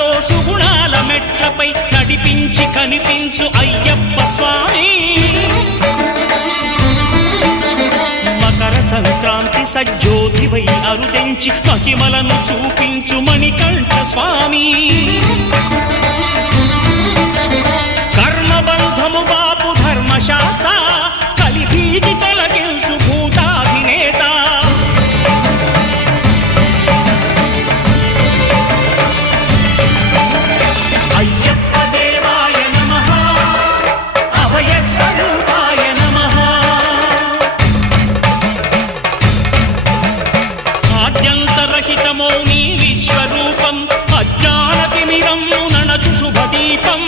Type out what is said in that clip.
సుఖాలతో సుగుణాల మెట్లపై నడిపించి కనిపించు అయ్యప్ప స్వామి. మకర సంక్రాంతి సజ్జోతివై అరుదెంచి మహిమలను చూపించు మణికంఠ స్వామి. కర్మబంధము బాపు ధర్మశాస్త్ర కలిభీతి తొలగించు భూతాధినేత. అయ్యప్ప దేవాయ నమః, అభయ స్వరూపాయ నమః. ఆద్యంతరహితమో నీ విశ్వరూపం, అజ్ఞానతిమిరం నణచు శుభదీపం.